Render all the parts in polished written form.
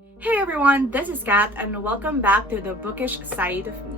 Hey everyone, this is Kat and welcome back to the bookish side of me.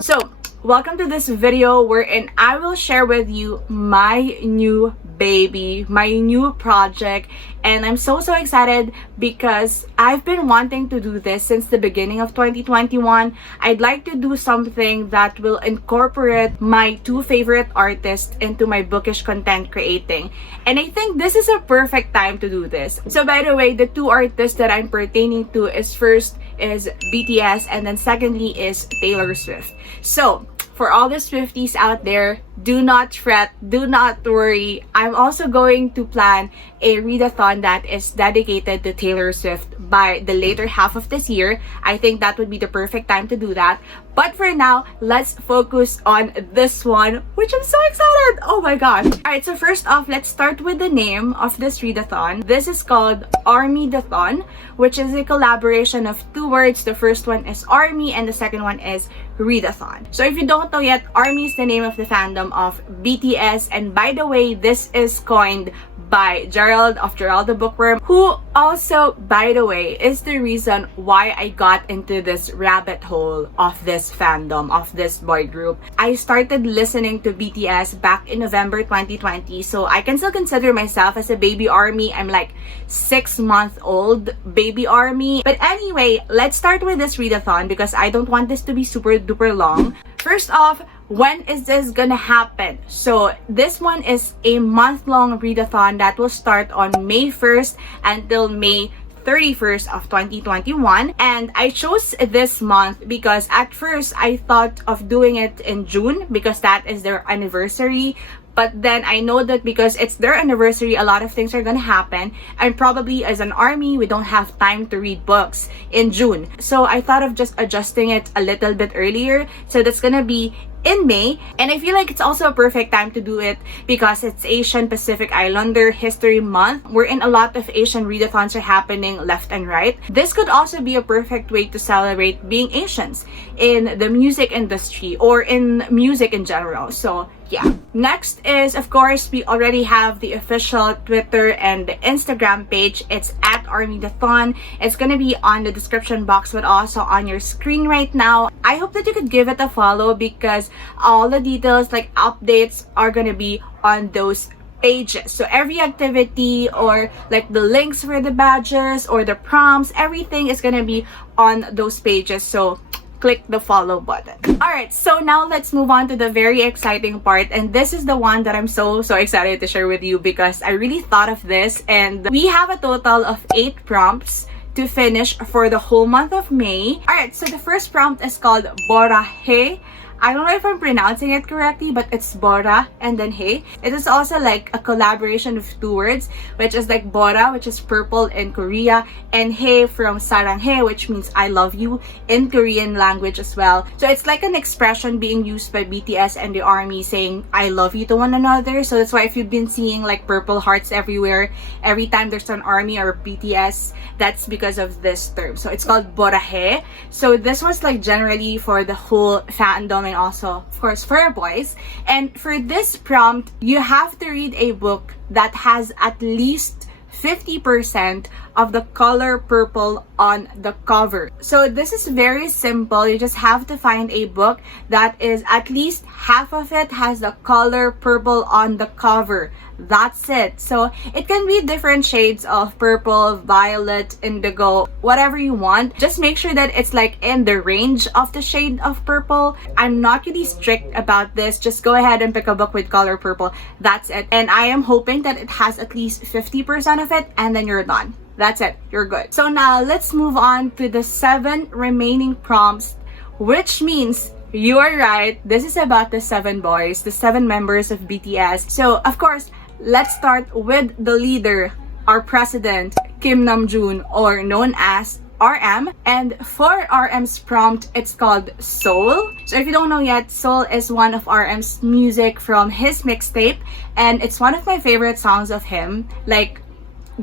So, welcome to this video wherein I will share with you my new baby, my new project, and I'm so excited because I've been wanting to do this since the beginning of 2021. I'd like to do something that will incorporate my two favorite artists into my bookish content creating, and I think this is a perfect time to do this. So by the way, the two artists that I'm pertaining to is first is BTS and then secondly is Taylor Swift. So for all the Swifties out there, do not fret, do not worry. I'm also going to plan a readathon that is dedicated to Taylor Swift by the later half of this year. I think that would be the perfect time to do that. But for now, let's focus on this one, which I'm so excited! Oh my gosh! Alright, so first off, let's start with the name of this readathon. This is called ARMYDATHON, which is a collaboration of two words. The first one is ARMY and the second one is readathon. So if you don't know yet, ARMY is the name of the fandom of BTS, and by the way, this is coined by Gerald of Gerald the Bookworm, who also, by the way, is the reason why I got into this rabbit hole of this fandom, of this boy group. I started listening to BTS back in November 2020, so I can still consider myself as a baby ARMY. I'm like 6-month-old baby ARMY. But anyway, let's start with this readathon because I don't want this to be super duper long. First off, when is this gonna happen? So this one is a month-long readathon that will start on May 1st until May 31st of 2021, and I chose this month because at first I thought of doing it in June because that is their anniversary. But then I know that because it's their anniversary, a lot of things are gonna happen. And probably as an ARMY, we don't have time to read books in June. So I thought of just adjusting it a little bit earlier. So that's gonna be in May, and I feel like it's also a perfect time to do it because it's Asian Pacific Islander History Month, wherein a lot of Asian readathons are happening left and right. This could also be a perfect way to celebrate being Asians in the music industry or in music in general. So yeah. Next is, of course, we already have the official Twitter and the Instagram page. It's at ARMYDATHON. It's gonna be on the description box but also on your screen right now. I hope that you could give it a follow because all the details like updates are gonna be on those pages. So every activity or like the links for the badges or the prompts, everything is gonna be on those pages. So click the follow button. Alright, so now let's move on to the very exciting part, and this is the one that I'm so excited to share with you because I really thought of this, and we have a total of 8 prompts to finish for the whole month of May. Alright, so the first prompt is called Borahae. I don't know if I'm pronouncing it correctly, but it's Bora and then Hey. It is also like a collaboration of two words, which is like Bora, which is purple in Korea, and Hey from Saranghae, which means I love you in Korean language as well. So it's like an expression being used by BTS and the ARMY saying I love you to one another. So that's why if you've been seeing like purple hearts everywhere, every time there's an ARMY or BTS, that's because of this term. So it's called Borahae. So this was like generally for the whole fandom and also of course for boys. And for this prompt, you have to read a book that has at least 50% of the color purple on the cover. So this is very simple. You just have to find a book that is at least half of it has the color purple on the cover. That's it. So it can be different shades of purple, violet, indigo, whatever you want. Just make sure that it's like in the range of the shade of purple. I'm not really strict about this. Just go ahead and pick a book with color purple. That's it. And I am hoping that it has at least 50% of it, and then you're done. That's it. You're good. So now let's move on to the 7 remaining prompts, which means you are right. This is about the 7 boys, the 7 members of BTS. So of course, let's start with the leader, our president, Kim Namjoon, or known as RM. And for RM's prompt, it's called Soul. So if you don't know yet, Soul is one of RM's music from his mixtape, and it's one of my favorite songs of him, like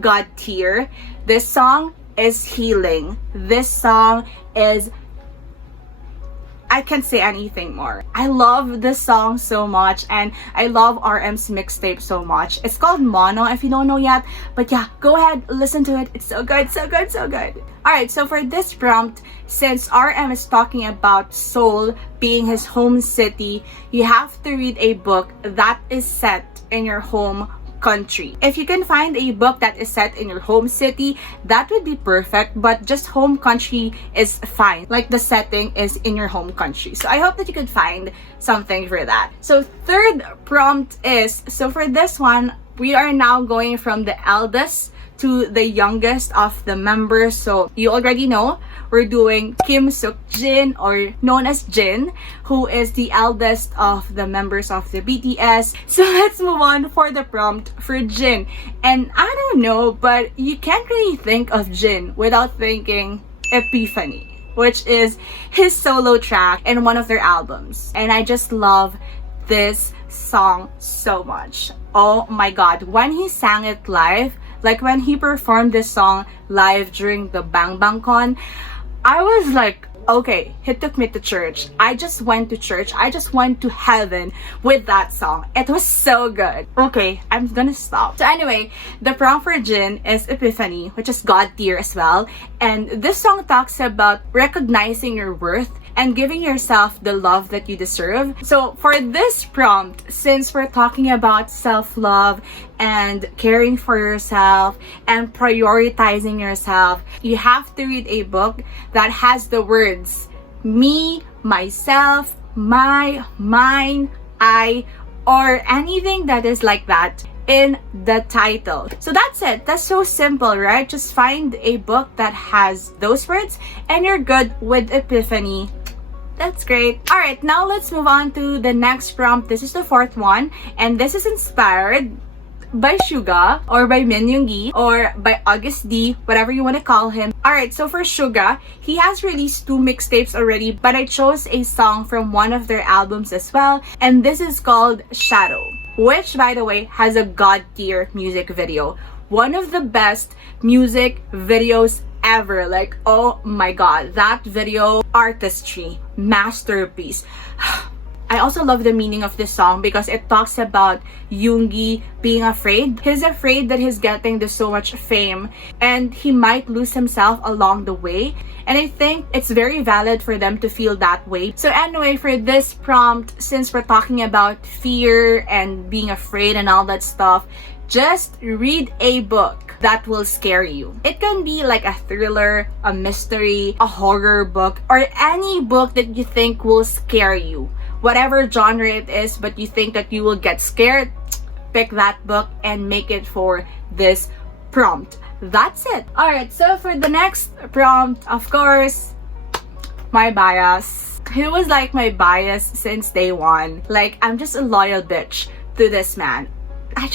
God tier. This song is healing. This song is I can't say anything more. I love this song so much, and I love RM's mixtape so much. It's called Mono if you don't know yet, but yeah, go ahead, listen to it. It's so good, so good, so good. Alright, so for this prompt, since RM is talking about Seoul being his home city, you have to read a book that is set in your home country. If you can find a book that is set in your home city, that would be perfect, but just home country is fine. Like the setting is in your home country. So I hope that you could find something for that. So third prompt is, so for this one, we are now going from the eldest to the youngest of the members. So you already know we're doing Kim Seok-jin, or known as Jin, who is the eldest of the members of the BTS. So let's move on for the prompt for Jin. And I don't know, but you can't really think of Jin without thinking Epiphany, which is his solo track in one of their albums. And I just love this song so much. Oh my god, when he sang it live, like when he performed this song live during the Bang Bang Con, I was like, okay, he took me to church. I just went to church. I just went to heaven with that song. It was so good. Okay, I'm gonna stop. So anyway, the prompt for Jin is Epiphany, which is God tier as well. And this song talks about recognizing your worth and giving yourself the love that you deserve. So for this prompt, since we're talking about self-love and caring for yourself and prioritizing yourself, you have to read a book that has the words me, myself, my, mine, I, or anything that is like that in the title. So that's it. That's so simple, right? Just find a book that has those words and you're good with Epiphany. That's great. Alright, now let's move on to the next prompt. This is the fourth one, and this is inspired by Suga, or by Min Yoongi, or by August D, whatever you want to call him. Alright, so for Suga, he has released 2 mixtapes already, but I chose a song from one of their albums as well, and this is called Shadow, which, by the way, has a god tier music video. One of the best music videos ever. Like, oh my god, that video, artistry, masterpiece. I also love the meaning of this song because it talks about Yoongi being afraid. He's afraid that he's getting this so much fame and he might lose himself along the way. And I think it's very valid for them to feel that way. So anyway, for this prompt, since we're talking about fear and being afraid and all that stuff, just read a book that will scare you. It can be like a thriller, a mystery, a horror book, or any book that you think will scare you. Whatever genre it is, but you think that you will get scared, pick that book and make it for this prompt. That's it. Alright, so for the next prompt, of course, my bias. He was like my bias since day one. Like, I'm just a loyal bitch to this man. I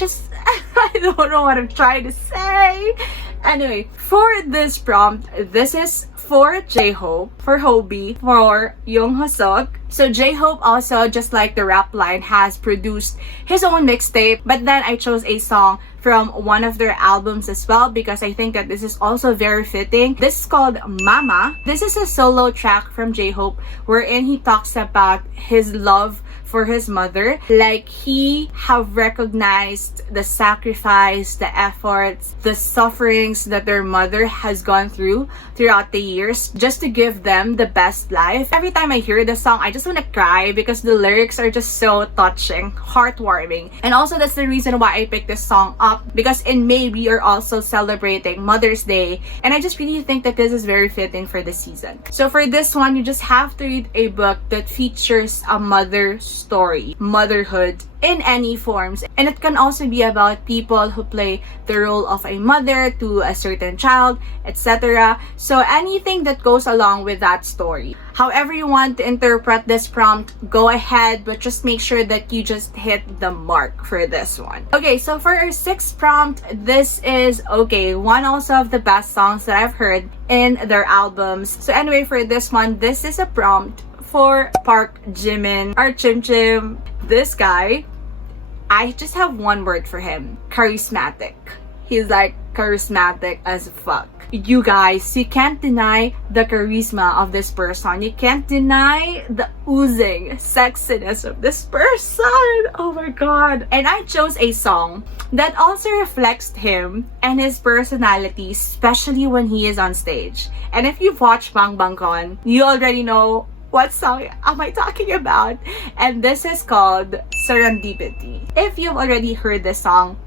don't know what I'm trying to say. Anyway, for this prompt, this is for J-Hope, for Hobie, for Young Hoseok. So J-Hope also, just like the rap line, has produced his own mixtape, but then I chose a song from one of their albums as well because I think that this is also very fitting. This is called Mama. This is a solo track from J-Hope wherein he talks about his love for his mother. Like, he have recognized the sacrifice, the efforts, the sufferings that their mother has gone through throughout the years just to give them the best life. Every time I hear this song, I just want to cry because the lyrics are just so touching, heartwarming. And also that's the reason why I picked this song up, because in May we are also celebrating Mother's Day, and I just really think that this is very fitting for this season. So for this one, you just have to read a book that features a mother story, motherhood in any forms, and it can also be about people who play the role of a mother to a certain child, etc. So anything that goes along with that story. However you want to interpret this prompt, go ahead, but just make sure that you just hit the mark for this one. Okay, so for our sixth prompt, this is, okay, one also of the best songs that I've heard in their albums. So anyway, for this one, this is a prompt for Park Jimin, or Chim Chim. This guy, I just have one word for him: charismatic. he's like charismatic as fuck. You guys, you can't deny the charisma of this person. You can't deny the oozing sexiness of this person. Oh my god. And I chose a song that also reflects him and his personality, especially when he is on stage. And if you've watched Bang Bang Con, you already know what song am I talking about. And this is called Serendipity. If you've already heard this song,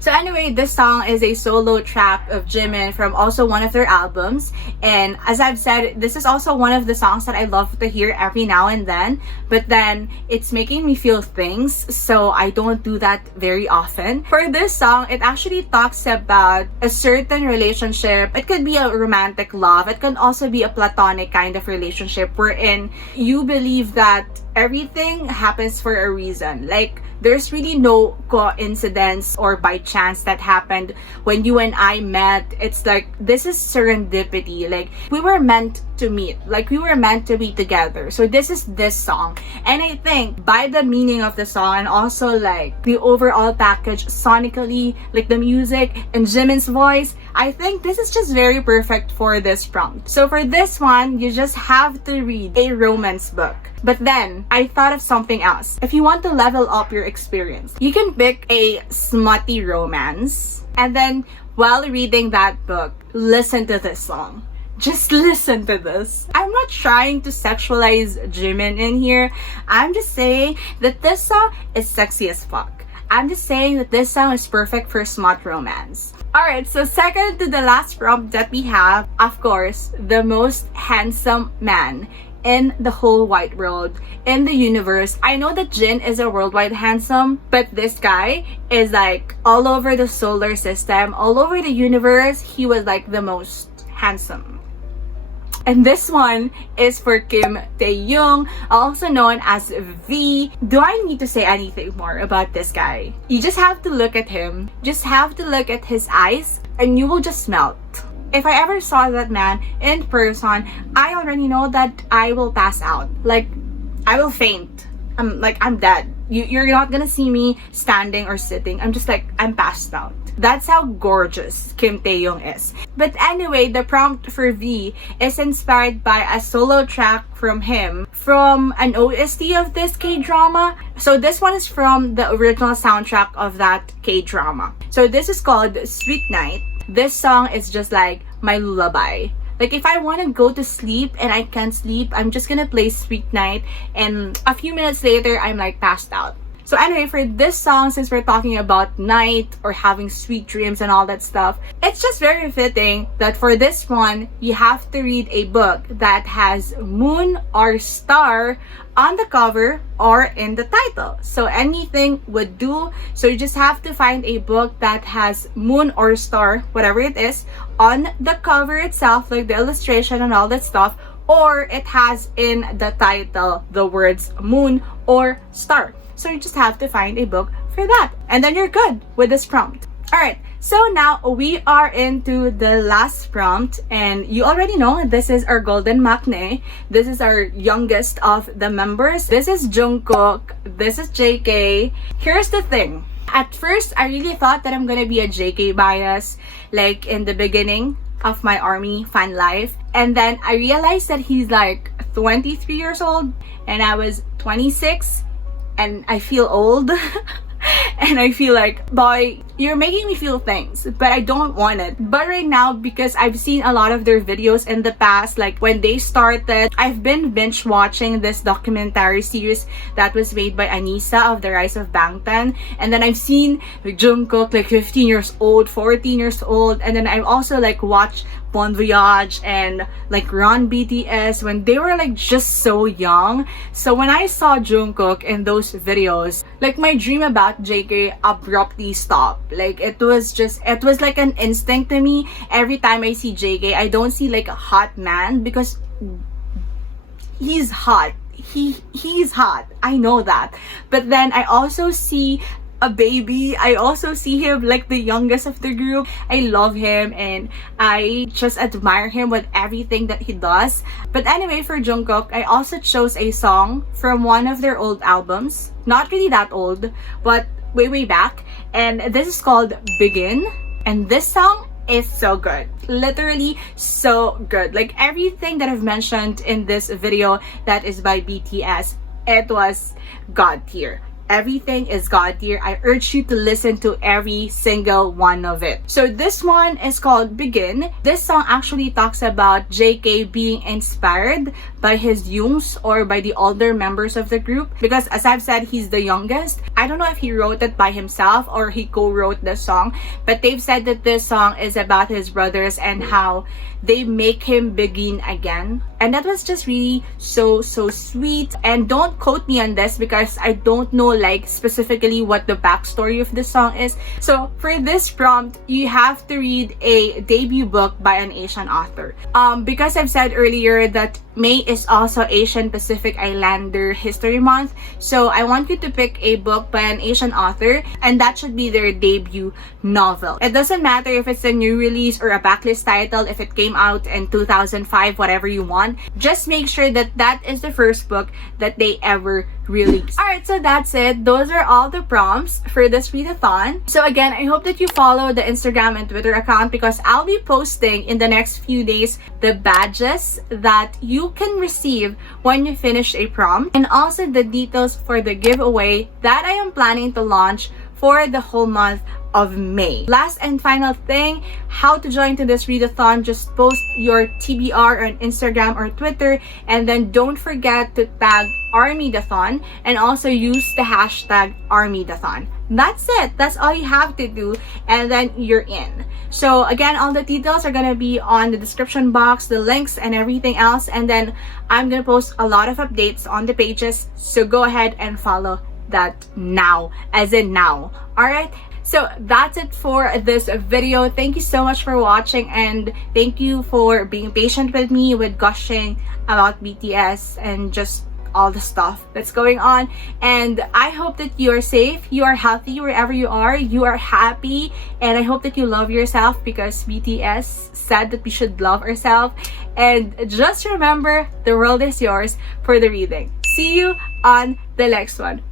so anyway, this song is a solo track of Jimin from also one of their albums. And as I've said, this is also one of the songs that I love to hear every now and then. But then, it's making me feel things, so I don't do that very often. For this song, it actually talks about a certain relationship. It could be a romantic love. It can also be a platonic kind of relationship wherein you believe that everything happens for a reason. Like, there's really no coincidence or by chance that happened when you and I met. It's like, this is serendipity. Like, we were meant to meet. Like, we were meant to be together. So this is this song. And I think by the meaning of the song and also like the overall package sonically, like the music and Jimin's voice, I think this is just very perfect for this prompt. So for this one, you just have to read a romance book. But then, I thought of something else. If you want to level up your experience, you can pick a smutty romance. And then, while reading that book, listen to this song. Just listen to this. I'm not trying to sexualize Jimin in here. I'm just saying that this song is sexy as fuck. I'm just saying that this song is perfect for smut romance. Alright, so second to the last prompt that we have, of course, the most handsome man in the whole wide world, in the universe. I know that Jin is a worldwide handsome, but this guy is like all over the solar system, all over the universe. He was like the most handsome. And this one is for Kim Tae-young, also known as V. Do I need to say anything more about this guy? You just have to look at him. Just have to look at his eyes and you will just melt. If I ever saw that man in person, I already know that I will pass out. Like, I will faint. I'm dead. You're not gonna see me standing or sitting. I'm just like, I'm passed out. That's how gorgeous Kim Tae-young is. But anyway, the prompt for V is inspired by a solo track from him from an OST of this K-drama. So this one is from the original soundtrack of that K-drama. So this is called Sweet Night. This song is just like my lullaby. Like, if I want to go to sleep and I can't sleep, I'm just gonna play Sweet Night, and a few minutes later, I'm like passed out. So anyway, for this song, since we're talking about night or having sweet dreams and all that stuff, it's just very fitting that for this one, you have to read a book that has moon or star on the cover or in the title. So anything would do. So you just have to find a book that has moon or star, whatever it is, on the cover itself, like the illustration and all that stuff, or it has in the title the words moon or star. So you just have to find a book for that. And then you're good with this prompt. Alright, so now we are into the last prompt. And you already know this is our golden maknae. This is our youngest of the members. This is Jungkook. This is JK. Here's the thing. At first, I really thought that I'm gonna be a JK bias, like in the beginning of my ARMY fan life. And then I realized that he's like 23 years old and I was 26. And I feel old and I feel like, boy, you're making me feel things, but I don't want it. But right now, because I've seen a lot of their videos in the past, like when they started, I've been binge watching this documentary series that was made by Anissa of The Rise of Bangtan. And then I've seen like, Jungkook like 15 years old, 14 years old. And then I've also like watched Bon Voyage and like Run BTS when they were like just so young. So when I saw Jungkook in those videos, like my dream about JK abruptly stopped. Like it was like an instinct to me. Every time I see JK, I don't see like a hot man because he's hot. He's hot. I know that. But then I also see a baby. I also see him like the youngest of the group. I love him and I just admire him with everything that he does. But anyway, for Jungkook, I also chose a song from one of their old albums. Not really that old, but way back, and this is called Begin. And this song is so good, literally so good. Like everything that I've mentioned in this video that is by BTS, it was God tier. Everything is God tier. I urge you to listen to every single one of it. So this one is called Begin. This song actually talks about JK being inspired by his Yoongs, or by the older members of the group, because as I've said, he's the youngest. I don't know if he wrote it by himself or he co-wrote the song, but they've said that this song is about his brothers and how they make him begin again. And that was just really so sweet. And don't quote me on this because I don't know like specifically what the backstory of this song is. So for this prompt, you have to read a debut book by an Asian author. Because I've said earlier that May is also Asian Pacific Islander History Month, so I want you to pick a book by an Asian author, and that should be their debut novel. It doesn't matter if it's a new release or a backlist title, if it came out in 2005, whatever you want. Just make sure that that is the first book that they ever released. Alright, so that's it. Those are all the prompts for this readathon. So again, I hope that you follow the Instagram and Twitter account, because I'll be posting in the next few days the badges that you can receive when you finish a prompt, and also the details for the giveaway that I am planning to launch for the whole month of May. Last and final thing, how to join to this readathon: just post your TBR on Instagram or Twitter, and then don't forget to tag ARMYDATHON and also use the hashtag ARMYDATHON. That's it. That's all you have to do, and then you're in. So again, all the details are gonna be on the description box, the links and everything else, and then I'm gonna post a lot of updates on the pages, so go ahead and follow that now, as in now. Alright, so that's it for this video. Thank you so much for watching, and thank you for being patient with me with gushing about BTS and just all the stuff that's going on. And I hope that you are safe, you are healthy wherever you are happy, and I hope that you love yourself, because BTS said that we should love ourselves. And just remember, the world is yours for the reading. See you on the next one.